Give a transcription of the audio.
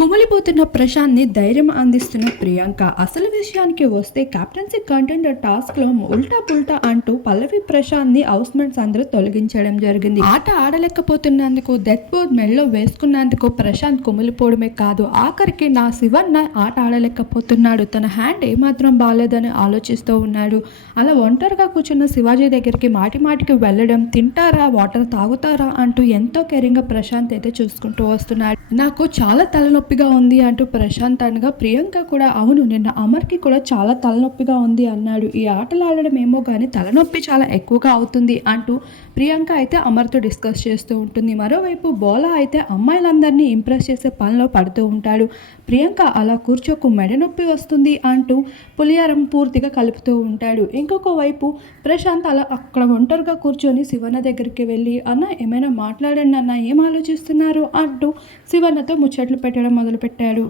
కుమిలిపోతున్న ప్రశాంత్ని ధైర్యం అందిస్తున్న ప్రియాంక అసలు విషయానికి వస్తే కెప్టెన్సీ కంటెండర్ టాస్క్లో ఉల్టా పుల్టా అంటూ పల్లవి ప్రశాంత్ని హౌస్ మేట్స్ అందరూ తొలగించడం జరిగింది. ఆట ఆడలేకపోతున్నందుకు డెత్ బోర్డ్ మెడలో వేసుకున్నందుకు ప్రశాంత్ కుమిలిపోవడమే కాదు ఆఖరికి నా శివన్న ఆట ఆడలేకపోతున్నాడు. తన హ్యాండ్ ఏమాత్రం బాగాలేదని ఆలోచిస్తూ ఉన్నాడు. అలా ఒంటరిగా కూర్చున్న శివాజీ దగ్గరికి మాటి మాటికి వెళ్ళడం తింటారా వాటర్ తాగుతారా అంటూ ఎంతో కేరింగ్గా ప్రశాంత్ అయితే చూసుకుంటూ వస్తున్నాడు. నాకు చాలా తలనొప్పిగా ఉంది అంటూ ప్రశాంత్ అనగా ప్రియాంక కూడా అవును నిన్న అమర్కి కూడా చాలా తలనొప్పిగా ఉంది అన్నాడు. ఈ ఆటలు ఆడడం ఏమో కానీ తలనొప్పి చాలా ఎక్కువగా అవుతుంది అంటూ ప్రియాంక అయితే అమర్తో డిస్కస్ చేస్తూ ఉంటుంది. మరోవైపు బోలా అయితే అమ్మాయిలందరినీ ఇంప్రెస్ చేసే పనిలో పడుతూ ఉంటాడు. ప్రియాంక అలా కూర్చోకు మెడ నొప్పి వస్తుంది అంటూ పులియారం పూర్తిగా కలుపుతూ ఉంటాడు. ఇంకొక వైపు ప్రశాంత్ అలా అక్కడ ఒంటరిగా కూర్చొని శివన్న దగ్గరికి వెళ్ళి అన్న ఏమైనా మాట్లాడండి అన్న ఏం ఆలోచిస్తున్నారు? అంటూ శివన్నతో ముచ్చట్లు పెట్టడం మొదలుపెట్టాడు.